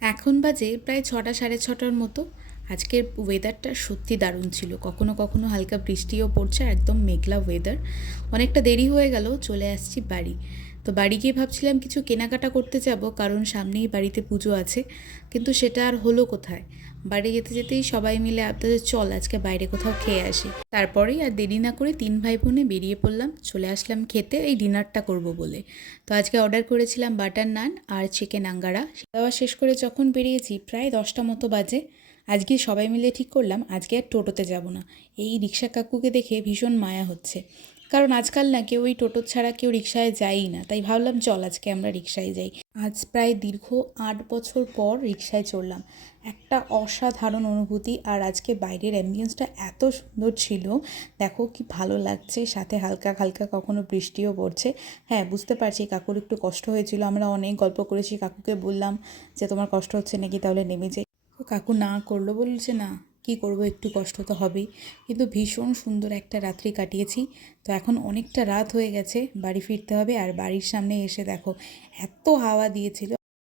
এখন বাজে প্রায় ছটা, সাড়ে ছটার মতো। আজকের ওয়েদারটা সত্যি দারুণ ছিল। কখনো কখনো হালকা বৃষ্টিও পড়ছে, একদম মেঘলা ওয়েদার অনেকটা দেরি হয়ে গেল, চলে আসছি বাড়ি। তো বাড়ি গিয়ে ভাবছিলাম কিছু কেনাকাটা করতে যাব, কারণ সামনেই বাড়িতে পুজো আছে। কিন্তু সেটা আর হলো কোথায়? বাড়ি যেতে যেতেই সবাই মিলে আপনাদের চল আজকে বাইরে কোথাও খেয়ে আসি। তারপরেই আর দেরি না করে তিন ভাই বোনে বেরিয়ে পড়লাম, চলে আসলাম খেতে, এই ডিনারটা করব বলে। তো আজকে অর্ডার করেছিলাম বাটার নান আর চিকেন আঙ্গারা। দেওয়া শেষ করে যখন বেরিয়েছি প্রায় দশটা মতো বাজে। আজকে সবাই মিলে ঠিক করলাম, আজকে আর টোটোতে যাব না। এই রিক্সা কাকুকে দেখে ভীষণ মায়া হচ্ছে। কারণ আজকাল না কেউ ওই টোটো ছাড়া কেউ রিক্সায় যায়ই না। তাই ভাবলাম চল আজকে আমরা রিক্সায় যাই। আজ প্রায় দীর্ঘ আট বছর পর রিক্সায় চড়লাম। একটা অসাধারণ অনুভূতি আর আজকে বাইরের অ্যাম্বিয়েন্সটা এত সুন্দর ছিল। দেখো কি ভালো লাগছে, সাথে হালকা হালকা কখনো বৃষ্টিও পড়ছে। হ্যাঁ বুঝতে পারছি কাকুর একটু কষ্ট হয়েছিল। আমরা অনেক গল্প করেছি, কাকুকে বললাম যে তোমার কষ্ট হচ্ছে নাকি তাহলে নেমে যাই। কাকু না করল বলছে না। কি করব, একটু কষ্ট তো হবেই। কিন্তু ভীষণ সুন্দর একটা রাত্রি কাটিয়েছি। তো এখন অনেকটা রাত হয়ে গেছে, বাড়ি ফিরতে হবে। আর বাড়ির সামনে এসে দেখো, এত হাওয়া দিয়েছিল।